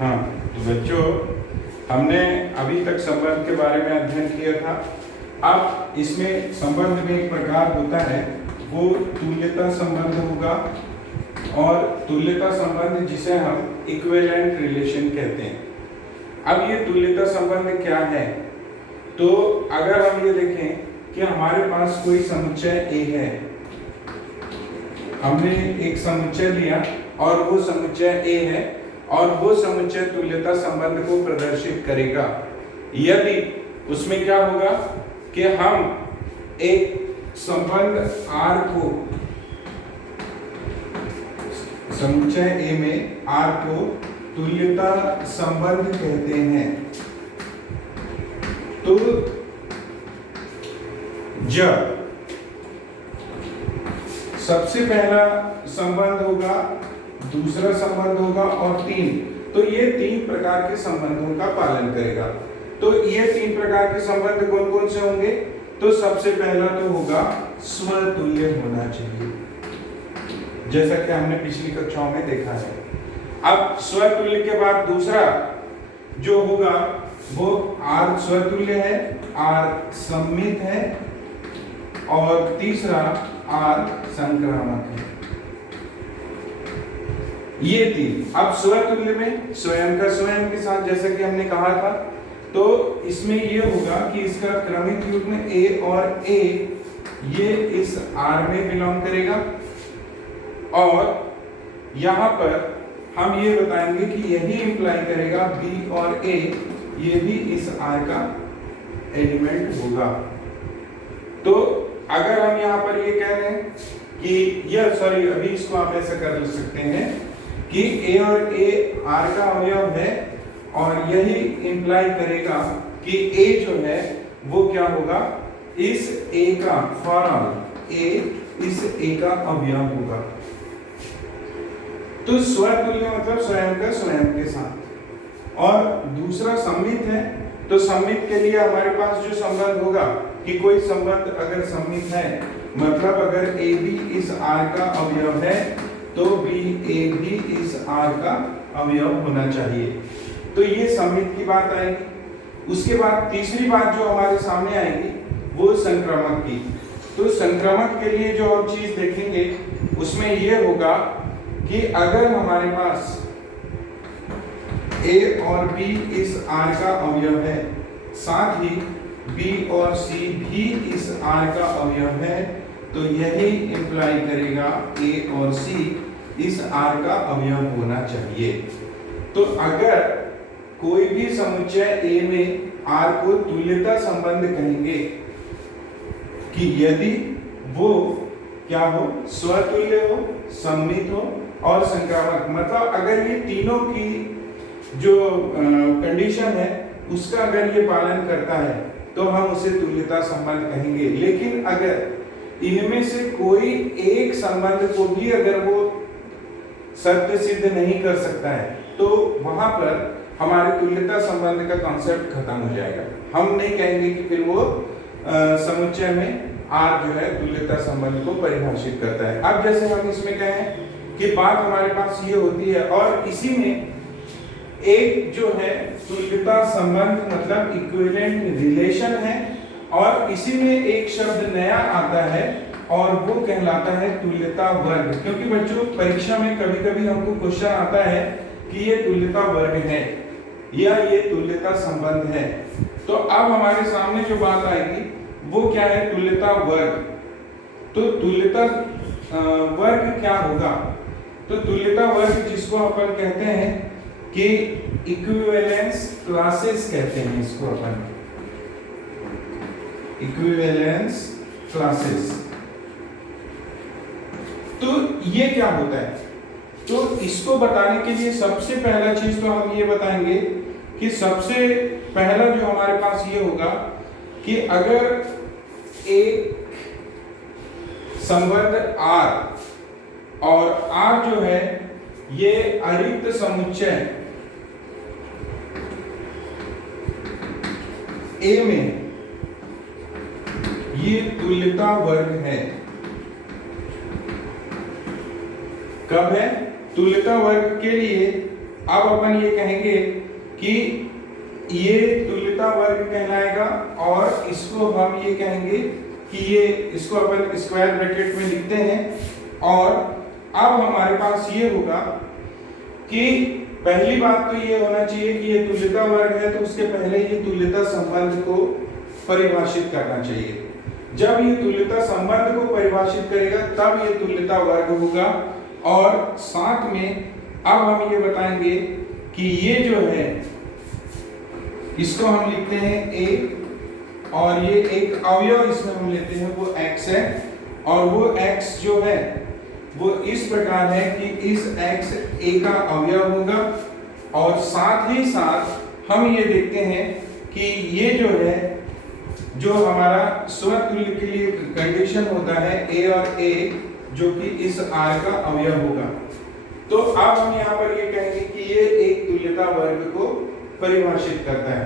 हाँ, तो बच्चों हमने अभी तक संबंध के बारे में अध्ययन किया था। अब इसमें संबंध में एक प्रकार होता है वो तुल्यता संबंध होगा, और तुल्यता संबंध जिसे हम इक्विवेलेंट रिलेशन कहते हैं। अब ये तुल्यता संबंध क्या है? तो अगर हम ये देखें कि हमारे पास कोई समुच्चय A है, हमने एक समुच्चय लिया और वो समुच्चय A है और वो समुच्चय तुल्यता संबंध को प्रदर्शित करेगा यदि उसमें क्या होगा कि हम एक संबंध R को, समुच्चय A में R को तुल्यता संबंध कहते हैं। तो जब सबसे पहला संबंध होगा, दूसरा संबंध होगा और तीन, तो ये तीन प्रकार के संबंधों का पालन करेगा। तो ये तीन प्रकार के संबंध कौन कौन से होंगे? तो सबसे पहला तो होगा स्वतुल्य होना चाहिए, जैसा कि हमने पिछली कक्षाओं में देखा है। अब स्वतुल्य के बाद दूसरा जो होगा वो R स्वतुल्य है, R सममित है, और तीसरा R संक्रामक है। ये तीन। अब स्वतुल्य में स्वयं का स्वयं के साथ, जैसा कि हमने कहा था, तो इसमें ये होगा कि इसका क्रमिक युग्म A और A ये इस R में बिलोंग करेगा, और यहां पर हम ये बताएंगे कि यही इंप्लाई करेगा B और A ये भी इस R का एलिमेंट होगा। तो अगर हम यहाँ पर ये कह रहे हैं कि यह अभी इसको आप ऐसा कर सकते हैं कि A और A R का अवयव है, और यही इंप्लाई करेगा कि A जो है वो क्या होगा, इस A का, फॉर ऑल A इस A का अवयव होगा। तो स्वतुल्य मतलब स्वयं का स्वयं के साथ। और दूसरा सम्मित है, तो सम्मित के लिए हमारे पास जो संबंध होगा कि कोई संबंध अगर सम्मित है, मतलब अगर A भी इस R का अवयव है तो B A भी इस R का अवयव होना चाहिए। तो ये सम्मित की बात आएगी। उसके बाद तीसरी बात जो हमारे सामने आएगी वो संक्रामक की। तो संक्रामक के लिए जो हम चीज देखेंगे उसमें ये होगा कि अगर हमारे पास A और B इस R का अवयव है, साथ ही B और C भी इस R का अवयव है, तो यही इंप्लाई करेगा A और C इस R का अवयव होना चाहिए। तो अगर कोई भी समुच्चय A में R को तुल्यता संबंध कहेंगे कि यदि वो क्या हो, स्वतुल्य हो, सम्मित हो और संक्रामक, मतलब अगर ये तीनों की जो कंडीशन है उसका अगर ये पालन करता है तो हम उसे तुल्यता संबंध कहेंगे। लेकिन अगर इनमें से कोई एक संबंध को भी अगर वो सत्य सिद्ध नहीं कर सकता है तो वहां पर हमारे तुल्यता संबंध का कॉन्सेप्ट खत्म हो जाएगा। हम नहीं कहेंगे कि फिर वो समुच्चय में R जो है तुल्यता संबंध को परिभाषित करता है। अब जैसे हम इसमें कहें कि बात हमारे पास ये होती है, और इसी में एक जो है तुल्यता संबंध मतलब इक्विवेलेंट रिलेशन है, और इसी में एक शब्द नया आता है और वो कहलाता है तुल्यता वर्ग। क्योंकि बच्चों परीक्षा में कभी-कभी हमको क्वेश्चन आता है कि ये तुल्यता वर्ग है या ये तुल्यता संबंध है। तो अब हमारे सामने जो बात आएगी वो क्या है, तुल्यता वर्ग। तो तुल्यता वर्ग क्या होगा? तो तुल्यता वर्ग जिसको अपन कहते हैं कि इक्विवेलेंस क्लासेस कहते हैं, इसको अपन इक्विवेलेंस क्लासेस। तो ये क्या होता है? तो इसको बताने के लिए सबसे पहला चीज तो हम ये बताएंगे कि सबसे पहला जो हमारे पास ये होगा कि अगर एक संबंध R, और R जो है ये अरिक्त समुच्चय A में ये तुल्यता वर्ग है। कब है? तुल्यता वर्ग के लिए अब अपन ये कहेंगे कि ये तुल्यता वर्ग कहलाएगा और इसको हम ये कहेंगे कि ये, इसको अपन स्क्वायर ब्रैकेट में लिखते हैं। और अब हमारे पास ये होगा कि पहली बात तो ये होना चाहिए कि ये तुल्यता वर्ग है, तो उसके पहले ये तुल्यता संबंध को परिभाषित करना चाहिए। जब ये तुल्यता संबंध को परिभाषित करेगा तब ये तुल्यता वर्ग होगा। और साथ में अब हम ये बताएंगे कि ये जो है इसको हम लिखते हैं a, और ये एक अवयव इसमें हम लेते हैं वो x है, और वो x जो है वो इस प्रकार है कि इस x a का अवयव होगा। और साथ ही साथ हम ये देखते हैं कि ये जो है, जो हमारा स्वतुल्य के लिए कंडीशन होता है a और a, जो कि इस r का अवयव होगा। तो अब हम यहाँ पर ये कहेंगे कि ये एक तुल्यता वर्ग को परिभाषित करता है।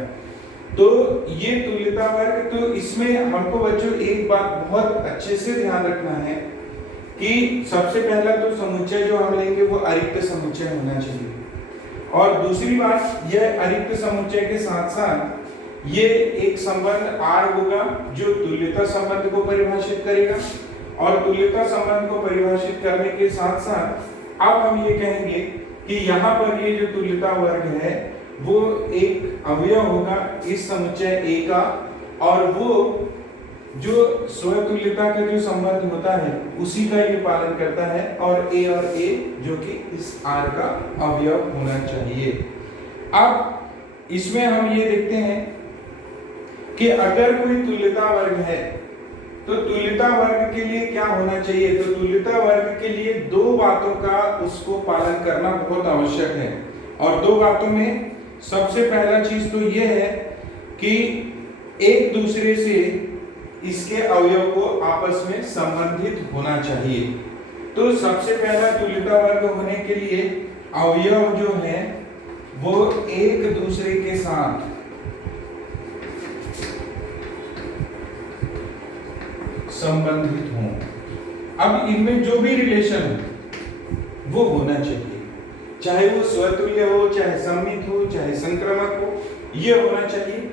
तो ये तुल्यता वर्ग, तो इसमें हमको बच्चों एक बात बहुत अच्छे से ध्यान रखना है कि सबसे पहला तो समुच्चय जो हम लेंगे वो अरिक्त समुच्चय होना चाहिए। और दूसरी बात, यह अरिक्त समुच्चय के साथ साथ ये एक संबंध R होगा जो तुल्यता संबंध को परिभाषित करेगा। और तुल्यता संबंध को परिभाषित करने के साथ साथ अब हम ये कहेंगे कि यहाँ पर ये जो तुल्यता वर्ग है वो एक अवयव होगा इस समुच्चय A का, और वो जो स्वतुल्यता का जो संबंध होता है उसी का ये पालन करता है, और A और A जो कि इस R का अवयव होना चाहिए। अब इसमें हम ये देखते हैं कि अगर कोई तुल्यता वर्ग है तो तुल्यता वर्ग के लिए क्या होना चाहिए। तो तुल्यता वर्ग के लिए दो बातों का उसको पालन करना बहुत आवश्यक है। और दो बातों में सबसे पहला चीज तो ये है कि एक दूसरे से इसके अवयव को आपस में संबंधित होना चाहिए। तो सबसे पहला तुल्यता वर्ग होने के लिए अवयव जो है वो एक दूसरे के साथ संबंधित हों। अब इनमें जो भी रिलेशन है वो होना चाहिए, चाहे वो स्वतुल्य हो, चाहे सममित हो, चाहे संक्रामक हो, ये होना चाहिए।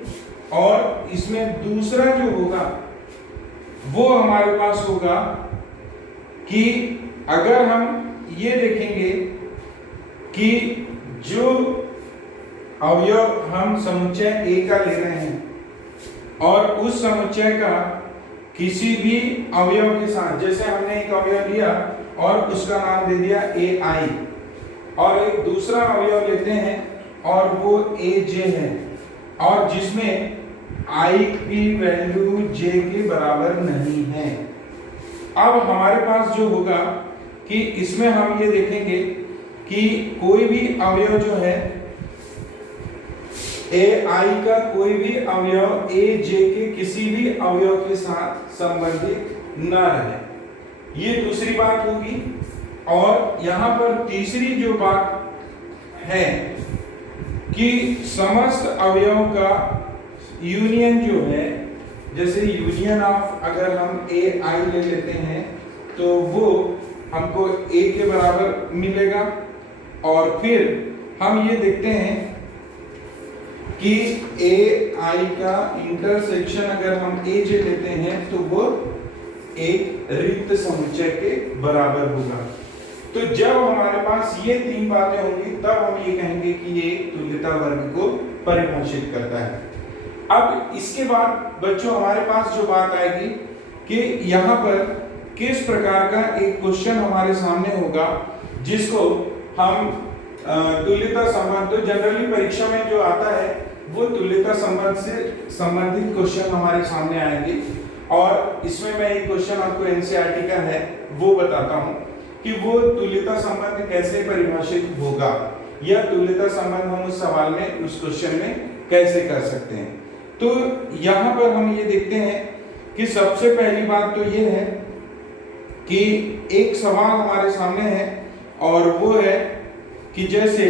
और इसमें दूसरा जो होगा वो हमारे पास होगा कि अगर हम ये देखेंगे कि जो अवयव हम समुच्चय A का ले रहे हैं और उस समुच्चय का किसी भी अवयव के साथ, जैसे हमने एक अवयव लिया और उसका नाम दे दिया AI, और एक दूसरा अवयव लेते हैं और वो AJ है, और जिसमें I की वैल्यू J के बराबर नहीं है। अब हमारे पास जो होगा कि इसमें हम ये देखेंगे कि कोई भी अवयव जो है AI का कोई भी अवयव AJ के किसी भी अवयव के साथ संबंधित न रहे, ये दूसरी बात होगी। और यहाँ पर तीसरी जो बात है कि समस्त अवयवों का यूनियन जो है, जैसे यूनियन ऑफ अगर हम AI ले लेते हैं तो वो हमको A के बराबर मिलेगा। और फिर हम ये देखते हैं कि AI का इंटरसेक्शन अगर हम AJ लेते हैं तो वो एक रिक्त समुच्चय के बराबर होगा। तो जब हमारे पास ये तीन बातें होंगी तब हम ये कहेंगे कि ये तुल्यता वर्ग को परिभाषित करता है। अब इसके बाद बच्चों हमारे पास जो बात आएगी कि यहाँ पर किस प्रकार का एक क्वेश्चन हमारे सामने होगा जिसको हम तुल्यता संबंध, तो जनरली परीक्षा में जो आता है वो तुल्यता संबंध से संबंधित क्वेश्चन हमारे सामने आएंगे। और इसमें मैं एक क्वेश्चन आपको एनसीईआरटी का है वो बताता हूँ कि वो तुल्यता संबंध कैसे परिभाषित होगा, या तुल्यता संबंध हम उस सवाल में, उस क्वेश्चन में कैसे कर सकते हैं। तो यहाँ पर हम ये देखते हैं कि सबसे पहली बात तो ये है कि एक सवाल हमारे सामने है और वो है कि जैसे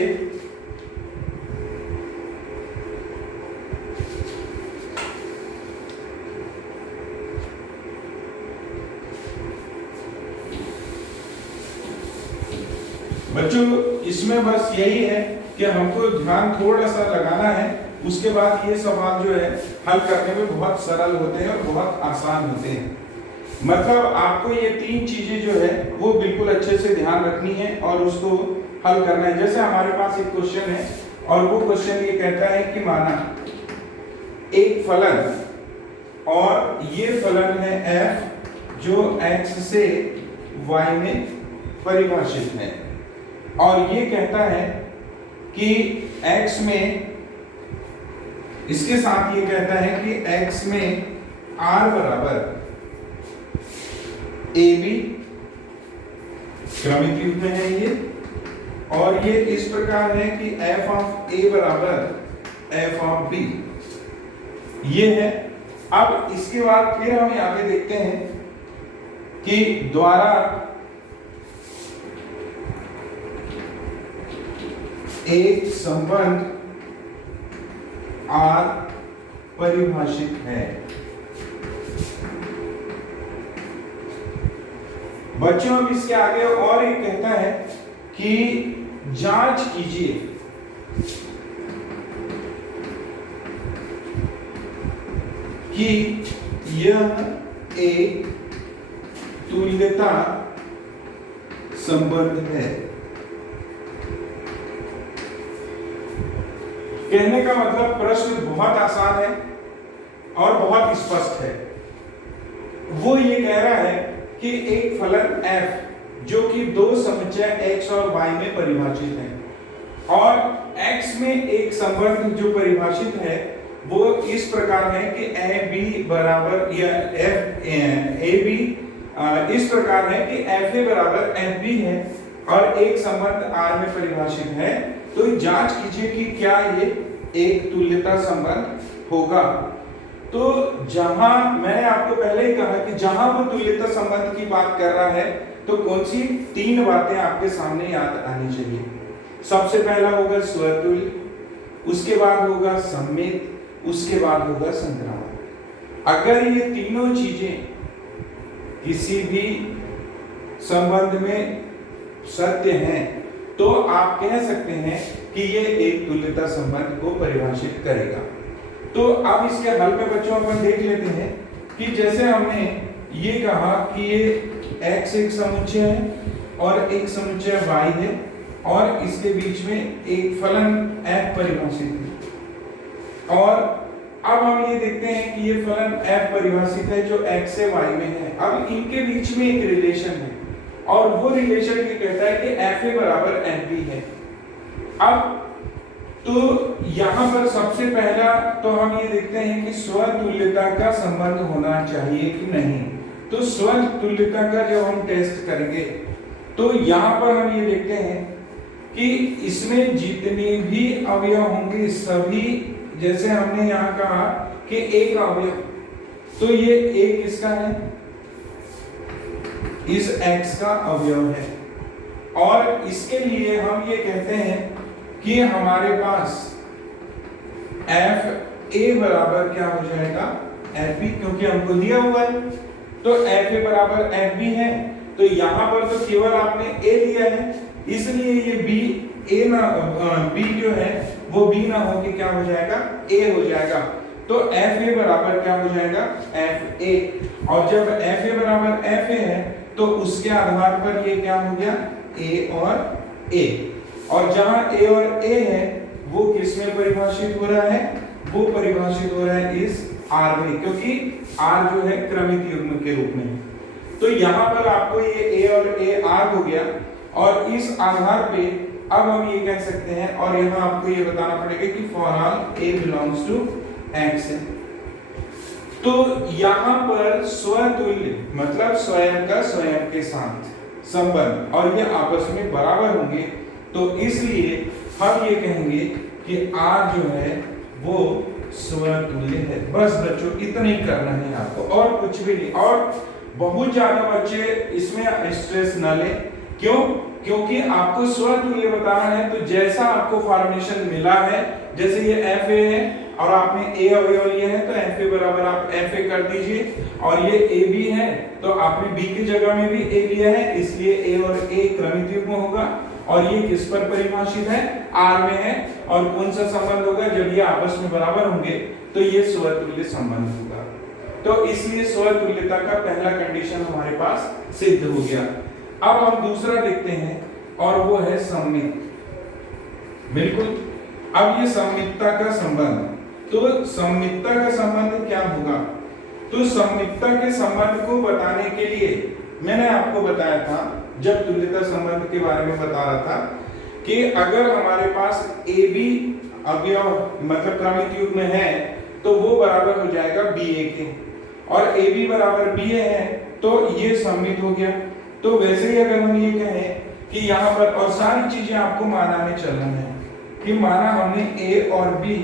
बच्चों इसमें बस यही है कि कि हमको ध्यान थोड़ा सा लगाना है, उसके बाद ये सवाल जो है हल करने में बहुत सरल होते हैं और बहुत आसान होते हैं। मतलब आपको ये तीन चीजें जो है वो बिल्कुल अच्छे से ध्यान रखनी है और उसको हल करना है। जैसे हमारे पास एक क्वेश्चन है और वो क्वेश्चन ये कहता है कि माना एक फलन और ये फलन है f जो x से y में परिभाषित है, और ये कहता है कि x में, इसके साथ ये कहता है कि x में r बराबर AB क्रमिक युग्म है ये, और ये इस प्रकार है कि f ऑफ a बराबर f ऑफ b, ये है। अब इसके बाद फिर हम आगे देखते हैं कि द्वारा एक संबंध R परिभाषित है। बच्चों अब इसके आगे और एक कहता है कि जांच कीजिए कि यह एक तुल्यता संबंध है। कहने का मतलब प्रश्न बहुत आसान है और बहुत स्पष्ट है। वो ये कह रहा है कि एक फलन f जो कि दो समुच्चय x और y में परिभाषित है, और x में एक संबंध जो परिभाषित है वो इस प्रकार है कि a b बराबर या f a b इस प्रकार है कि f a बराबर f b है और एक संबंध R में परिभाषित है। तो जांच कीजिए कि क्या ये एक तुल्यता संबंध होगा। तो जहां मैंने आपको पहले ही कहा कि जहां वो तुल्यता संबंध की बात कर रहा है तो कौन सी तीन बातें आपके सामने याद आनी चाहिए। सबसे पहला होगा स्वतुल्य, उसके बाद होगा सममित, उसके बाद होगा संक्रामक। अगर ये तीनों चीजें किसी भी संबंध में सत्य हैं तो आप कह सकते हैं कि ये एक तुल्यता संबंध को परिभाषित करेगा। तो अब इसके हल में बच्चों अपन देख लेते हैं कि जैसे हमने ये कहा कि ये x एक समुच्चय है और एक समुच्चय y है और इसके बीच में एक फलन f परिभाषित है, और अब हम ये देखते हैं कि ये फलन f परिभाषित है जो x से y में है। अब इनके बीच में एक रिलेशन है और वो रिलेशन ये कहता है कि fa बराबर fb है। अब तो यहाँ पर सबसे पहला तो हम ये देखते हैं कि स्वतुल्यता का संबंध होना चाहिए कि नहीं। तो स्वतुल्यता का जब हम टेस्ट करेंगे तो यहाँ पर हम ये देखते हैं कि इसमें जितने भी अवयव होंगे सभी, जैसे हमने यहाँ कहा कि एक अवयव, तो ये एक किसका है, इस x का अवयव है, और इसके लिए हम ये कहते हैं कि हमारे पास f a बराबर क्या हो जाएगा f b, क्योंकि हमको दिया हुआ है। तो f a बराबर f b है, तो यहाँ पर तो केवल आपने a लिया है, इसलिए ये b जो है वो b ना हो के क्या हो जाएगा a हो जाएगा। तो f a बराबर क्या हो जाएगा f a, और जब f a बराबर f a है तो उसके आधार पर ये क्या हो गया a और a, और जहां a और a है वो किस में परिभाषित हो रहा है, वो परिभाषित हो रहा है इस R में, क्योंकि R जो है क्रमिक युग्म के रूप में। तो यहाँ पर आपको ये a और a R हो गया, और इस आधार पे अब हम ये कह सकते हैं, और यहाँ आपको ये बताना पड़ेगा कि for all a belongs to x है। तो यहाँ पर स्वतुल्य मतलब स्वयं का स्वयं के साथ संबंध, और ये आपस में बराबर होंगे, तो इसलिए हम ये कहेंगे कि R जो है वो स्वतुल्य है। बस बच्चों इतना ही करना है आपको, और कुछ भी नहीं। और बहुत ज्यादा बच्चे इसमें स्ट्रेस न लें, क्यों? क्योंकि आपको स्वतुल्य बताना है, तो जैसा आपको फॉर्मेशन मिला है, जैसे ये FA है और आपने A अवयव लिया है तो FA बराबर आप FA कर दीजिए, और ये AB है तो आपने B की जगह में भी A लिया है, इसलिए A और A क्रमिक युग्म होगा, और ये किस पर परिभाषित है, आर में है। और कौन सा संबंध होगा, जब ये आपस में बराबर होंगे तो ये स्वतुल्य संबंध होगा। तो इसलिए स्वतुल्यता का पहला कंडीशन हमारे पास सिद्ध हो गया। अब हम दूसरा देखते हैं और वो है सममित। बिल्कुल, अब ये सममितता का संबंध, तो सममितता का संबंध क्या होगा, तो सममितता के संबंध को बताने के लिए मैंने आपको बताया था, जब तुल्यता संबंध के बारे में बता रहा था, कि अगर हमारे पास ए बी अवयव मतलब क्रमिक युग्म है तो वो बराबर हो जाएगा बी ए के, और ए बी बराबर बी ए है तो ये सममित हो गया। तो वैसे ही अगर हम ये कहें कि यहाँ पर, और सारी चीजें आपको माना में चलना है, कि माना हमने ए और बी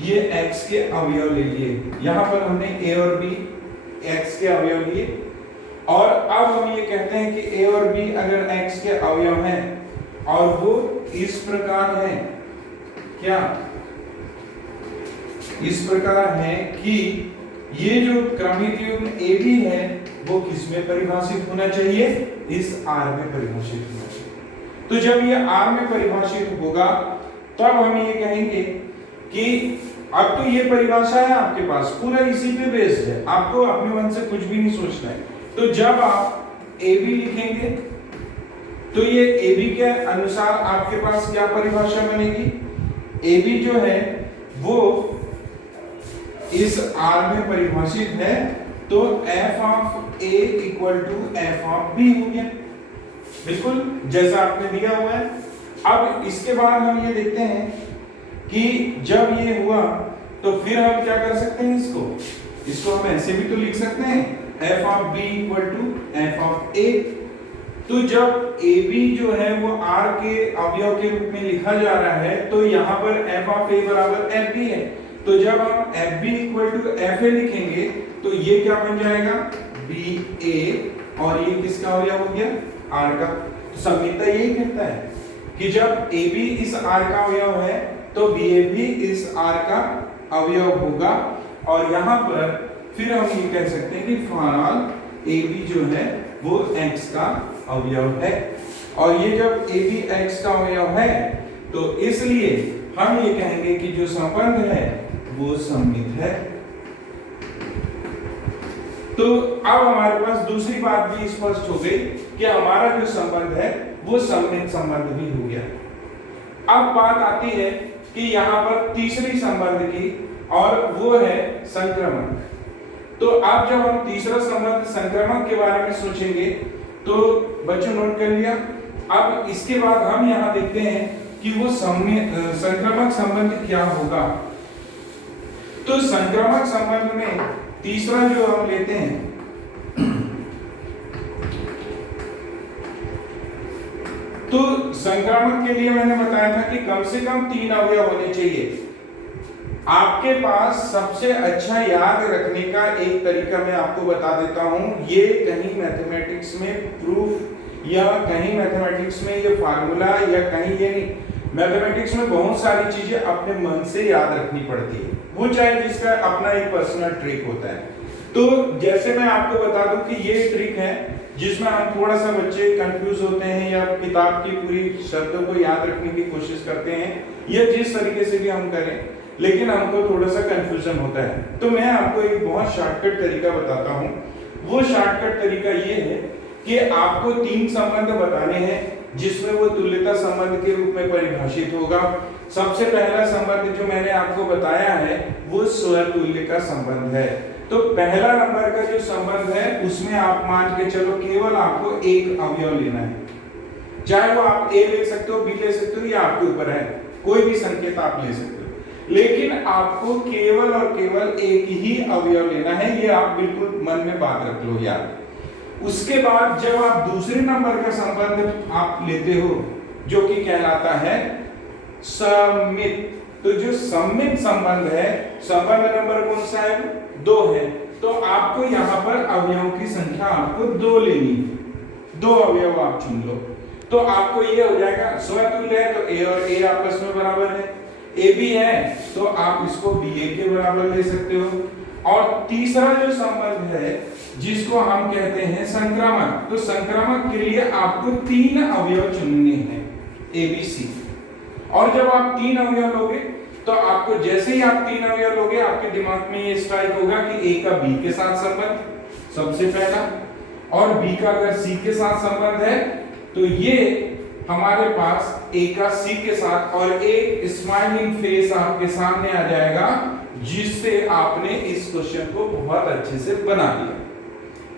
ये x के अवयव ले लिए, यहाँ पर हमने a और b x के अवयव लिए, और अब हम ये कहते हैं कि a और b अगर x के अवयव हैं और वो इस प्रकार है, क्या इस प्रकार है कि ये जो क्रमिक युग्म a b है वो किस में परिभाषित होना चाहिए, इस r में परिभाषित होना चाहिए। तो जब ये r में परिभाषित होगा तब हम ये कहेंगे कि अब तो ये परिभाषा है आपके पास, पूरा इसी पे बेस्ड है, आपको अपने मन से कुछ भी नहीं सोचना है। तो जब आप ए बी लिखेंगे तो ये ए बी के अनुसार आपके पास क्या परिभाषा बनेगी, ए बी जो है वो इस आर में परिभाषित है, तो f of a equal to f of b हो गया, बिल्कुल जैसा आपने दिया हुआ है। अब इसके बाद हम ये देखते हैं कि जब ये हुआ तो फिर हम क्या कर सकते हैं, इसको हम ऐसे भी तो लिख सकते हैं, f of b equal to f of a। तो जब ए बी जो है वो r के अवयव के रूप में लिखा जा रहा है तो यहाँ पर f ऑफ a बराबर एफ बी है, तो जब हम f b equal to f a लिखेंगे तो ये क्या बन जाएगा, बी ए, और ये किसका अवयव हो गया, r का। तो सममितता यही कहता है कि जब ए बी इस r का अवयव है तो बी ए भी इस r का अवयव होगा, और यहाँ पर फिर हम ये कह सकते हैं कि फॉल ए बी जो है वो x का अवयव है, और ये जब ए बी x का अवयव है तो इसलिए हम ये कहेंगे कि जो संबंध है वो सममित है। तो अब हमारे पास दूसरी बात भी स्पष्ट हो गई कि हमारा जो संबंध है वो सममित संबंध भी हो गया। अब बात आती है कि यहाँ पर तीसरी संबंध की, और वो है संक्रमण। तो अब जब हम तीसरा संबंध संक्रमण के बारे में सोचेंगे तो बच्चों नोट कर लिया। अब इसके बाद हम यहाँ देखते हैं कि वो संक्रामक संबंध क्या होगा। तो संक्रामक संबंध में तीसरा जो हम लेते हैं, तो संक्रामक के लिए मैंने बताया था कि कम से कम 3 अवयव होने चाहिए। आपके पास सबसे अच्छा याद रखने का एक तरीका मैं आपको बता देता हूं, ये कहीं मैथमेटिक्स में प्रूफ या कहीं मैथमेटिक्स में ये फार्मूला या कहीं ये नहीं, मैथमेटिक्स में बहुत सारी चीजें अपने मन से याद रखनी पड़ती है, वो चाहे जिसका अपना एक पर्सनल ट्रिक होता है। तो जैसे मैं आपको बता दूं कि ये ट्रिक है जिसमें हम थोड़ा सा बच्चे कंफ्यूज होते हैं या किताब की पूरी शब्दों को याद रखने की कोशिश करते हैं, या जिस तरीके से भी हम करें, लेकिन हमको थोड़ा सा कंफ्यूजन होता है। तो मैं आपको एक बहुत शॉर्टकट तरीका बताता हूँ। वो शॉर्टकट तरीका ये है कि आपको 3 संबंध बताने हैं जिसमें वो तुल्यता संबंध के रूप में परिभाषित होगा। सबसे पहला संबंध जो मैंने आपको बताया है वो स्वतुल्य का संबंध है। तो पहला नंबर का जो संबंध है उसमें आप मान के चलो केवल आपको एक अवयव लेना है, चाहे वो आप ए ले सकते हो, बी ले सकते हो, या आपके ऊपर है, कोई भी संकेत आप ले सकते हो, लेकिन आपको केवल और केवल एक ही अवयव लेना है। ये आप बिल्कुल मन में बात रख लो यार। उसके बाद जब आप दूसरे नंबर का संबंध आप लेते हो जो कि कहलाता है सममित, तो जो सममित संबंध है, संबंध नंबर कौन सा है, 2 है, तो आपको यहाँ पर अवयवों की संख्या आपको 2 लेनी है, 2 अवयव आप चुन लो। तो आपको ये हो जाएगा, स्वतुल्य है तो ए और ए आपस में बराबर है, ए बी है तो आप इसको बी ए के बराबर ले सकते हो। और तीसरा जो संबंध है जिसको हम कहते हैं संक्रामक, तो संक्रामक के लिए आपको 3 अवयव चुनने हैं। ABC। और जब आप 3 अवयव लोगे तो आपको जैसे ही आप 3 अवयव लोगे आपके दिमाग में ये स्ट्राइक होगा कि A का B के साथ संबंध सबसे पहला, और B का अगर C के साथ संबंध है तो ये हमारे पास A का C के साथ, और एक स्माइलिंग फेस आपके सामने आ जाएगा जिससे आपने इस क्वेश्चन को बहुत अच्छे से बना लिया।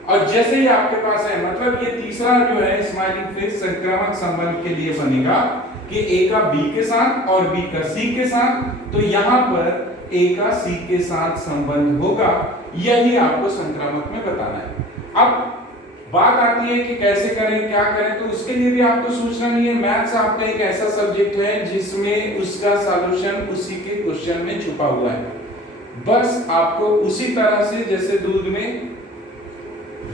और जैसे ही आपके पास है, मतलब ये तीसरा जो है स्माइलिंग फेस संक्रामक संबंध के लिए बनेगा कि A का B के साथ और B का C के साथ, तो यहाँ पर A का C के साथ संबंध होगा, यही आपको संक्रामक में बताना है। अब बात आती है कि कैसे करें, क्या करें, तो उसके लिए भी आपको सोचना नहीं है। मैथ्स आपका एक ऐसा सब्जेक्ट है जिसमें उसका सॉल्यूशन उसी के क्वेश्चन में छुपा हुआ है। बस आपको उसी तरह से जैसे दूध में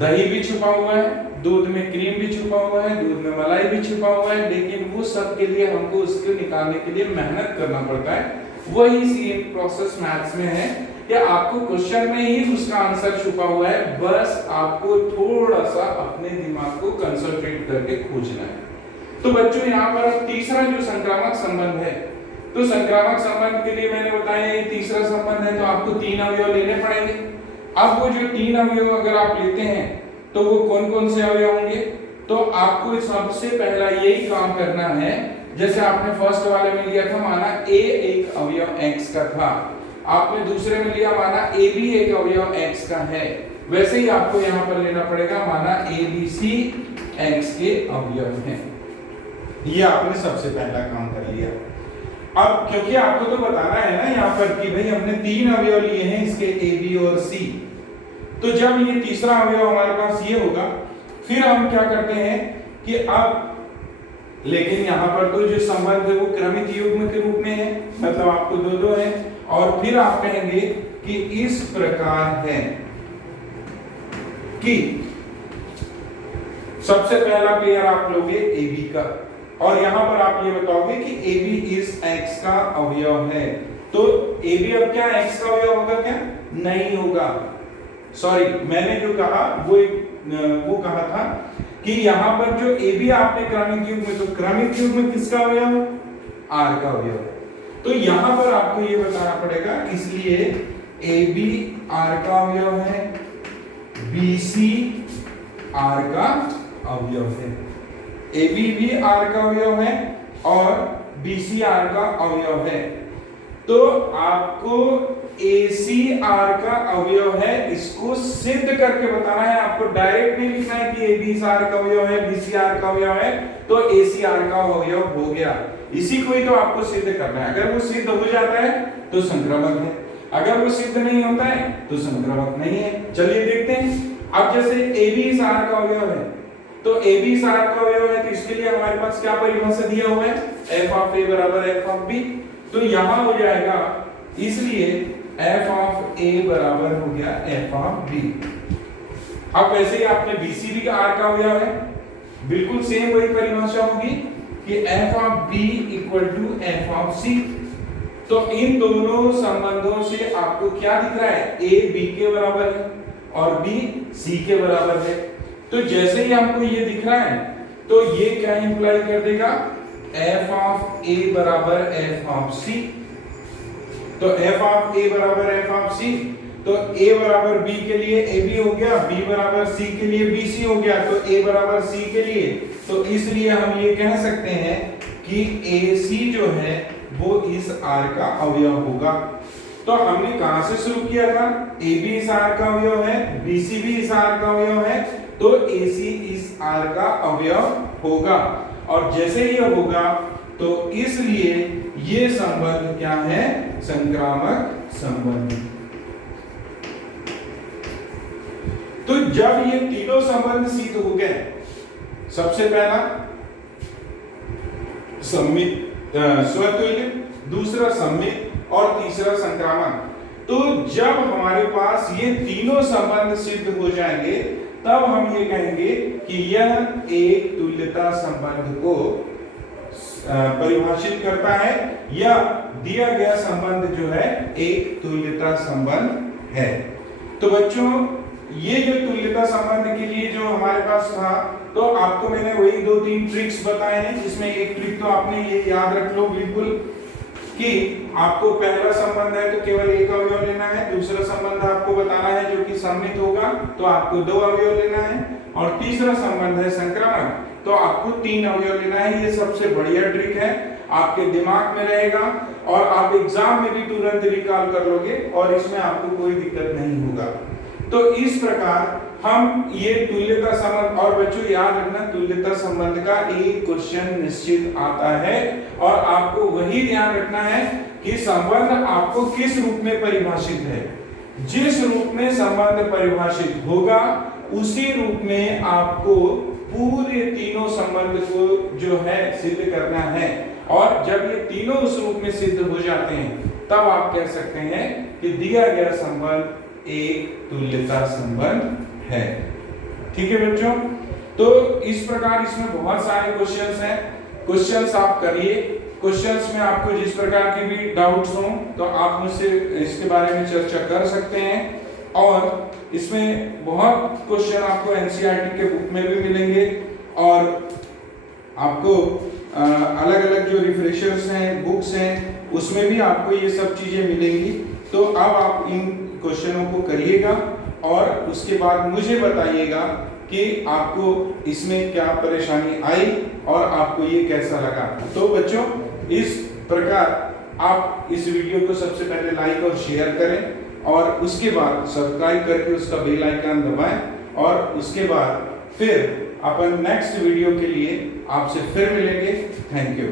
दही भी छुपा हुआ है, दूध में क्रीम भी छुपा हुआ है, दूध में मलाई भी छुपा हुआ है, लेकिन वो सब के लिए हमको उसको निकालने के लिए मेहनत करना पड़ता है। वही सेम प्रोसेस मैथ्स में है कि आपको क्वेश्चन में ही उसका आंसर छुपा हुआ है, बस आपको थोड़ा सा अपने दिमाग को कंसंट्रेट करके खोजना है। तो बच्चों यहाँ पर अब तीसरा जो संक्रामक संबंध है, तो संक्रामक संबंध के लिए मैंने बताया ये तीसरा संबंध है, तो आपको 3 अवयव लेने पड़ेंगे। अब वो जो 3 अवयव अगर आप लेते हैं तो वो कौन कौन से अवयव होंगे, तो आपको सबसे पहला यही काम करना है, जैसे आपने फर्स्ट वाले में लिया था माना A एक अवयव X का था, आपने दूसरे में लिया माना A भी एक अवयव X का है, वैसे ही आपको यहाँ पर लेना पड़ेगा माना ABC X के अवयव हैं। ये आपने सबसे पहला काम कर लिया। अब क्योंकि आपको तो बताना है ना यहाँ पर कि भाई हमने 3 अवयव लिए हैं इसके A B और C, तो जब ये तीसरा अवयव हमारे पास ये होगा, फिर हम क्या करते हैं कि अब, लेकिन यहाँ पर तो जो संबंध है वो क्रमिक युग्म के रूप में है, मतलब आपको दो है, और फिर आप कहेंगे कि इस प्रकार है कि सबसे पहला पेयर आप लोगे AB का, और यहां पर आप ये बताओगे कि AB इस X का अवयव है। तो AB अब क्या X का अवयव होगा क्या? नहीं होगा, सॉरी मैंने जो कहा वो कहा था कि यहां पर जो AB आपने क्रमिक युग्म में, तो क्रमिक युग्म किसका अवयव? R का अवयव है। तो यहां पर आपको ये बताना पड़ेगा, इसलिए AB R का अवयव है, BC R का अवयव है, AB भी R का अवयव है और BC R का अवयव है। तो आपको AC R का अवयव है, इसको सिद्ध करके बताना है, आपको डायरेक्ट नहीं लिखना है कि AB R का अवयव है, BC R का अवयव है तो AC R का अवयव हो गया। इसी को ही तो आपको सिद्ध करना है। अगर वो सिद्ध हो जाता है तो संक्रामक है, अगर वो सिद्ध नहीं होता है तो संक्रामक नहीं है। चलिए देखते हैं। अब जैसे AB R का अवयव है, तो AB R का अवयव है, तो इसके लिए हमारे पास क्या परिभाषा दिया हुआ है? f of A बराबर f of B। तो यहां हो जाएगा, इसलिए f of A बराबर हो गया f of B। अब वैसे ही आपने BC भी R का अवयव है, बिल्कुल सेम वही परिभाषा होगी कि f of B equal to f of C। तो इन दोनों संबंधों से आपको क्या दिख रहा है? A B के बराबर है और B C के बराबर है। तो जैसे ही आपको ये दिख रहा है तो ये क्या इंप्लाई कर देगा? f of A बराबर f of C। तो f of A बराबर f of C, तो A बराबर B के लिए AB हो गया, B बराबर C के लिए BC हो गया, तो A बराबर C के लिए, तो इसलिए हम ये कह सकते हैं कि AC जो है वो इस R का अवयव होगा। तो हमने कहां से शुरू किया था? AB इस R का अवयव है, BC भी इस R का अवयव है, तो AC इस R का अवयव होगा। और जैसे ये होगा तो इसलिए ये संबंध क्या है? संक्रामक संबंध। तो जब ये तीनों संबंध सिद्ध हो गए, सबसे पहला सम्मित स्वतुल्य, दूसरा सम्मित और तीसरा संक्रामक, तो जब हमारे पास ये तीनों संबंध सिद्ध हो जाएंगे तब हम ये कहेंगे कि यह एक तुल्यता संबंध को परिभाषित करता है, या दिया गया संबंध जो है एक तुल्यता संबंध है। तो बच्चों ये जो तुल्यता संबंध के लिए जो हमारे पास था, तो आपको मैंने वही 2-3 ट्रिक्स बताए हैं, जिसमें एक ट्रिक तो आपने ये याद रख लो बिल्कुल कि आपको पहला संबंध है तो केवल एक अवयव लेना है, दूसरा संबंध आपको बताना है जो कि सममित होगा तो आपको 2 अवयव लेना है, और तीसरा संबंध है संक्रमण तो आपको 3 अवयव लेना है। ये सबसे बढ़िया ट्रिक है, आपके दिमाग में रहेगा और आप एग्जाम में भी तुरंत रिकॉल कर लोगे और इसमें आपको कोई दिक्कत नहीं होगा। तो इस प्रकार हम ये तुल्यता संबंध, और बच्चों याद रखना तुल्यता संबंध का एक क्वेश्चन निश्चित आता है और आपको वही ध्यान रखना है कि संबंध आपको किस रूप में परिभाषित है। जिस रूप में संबंध परिभाषित होगा उसी रूप में आपको पूरे तीनों संबंध को जो है सिद्ध करना है, और जब ये तीनों उस रूप में सिद्ध हो जाते हैं तब आप कह सकते हैं कि दिया गया संबंध एक तुल्यता संबंध है। ठीक है बच्चों, तो इस प्रकार इसमें बहुत सारे क्वेश्चंस हैं, क्वेश्चंस आप करिए। क्वेश्चंस में आपको जिस प्रकार के भी डाउट्स हों तो आप मुझसे इसके बारे में चर्चा कर सकते हैं, और इसमें बहुत क्वेश्चन आपको एनसीईआरटी के बुक में भी मिलेंगे, और आपको अलग अलग जो रिफ्रेशर्स हैं, बुक्स हैं, उसमें भी आपको ये सब चीजें मिलेंगी। तो अब आप इन क्वेश्चनों को करिएगा और उसके बाद मुझे बताइएगा कि आपको इसमें क्या परेशानी आई और आपको ये कैसा लगा। तो बच्चों इस प्रकार आप इस वीडियो को सबसे पहले लाइक और शेयर करें और उसके बाद सब्सक्राइब करके उसका बेल आइकन दबाएं, और उसके बाद फिर अपन नेक्स्ट वीडियो के लिए आपसे फिर मिलेंगे। Thank you.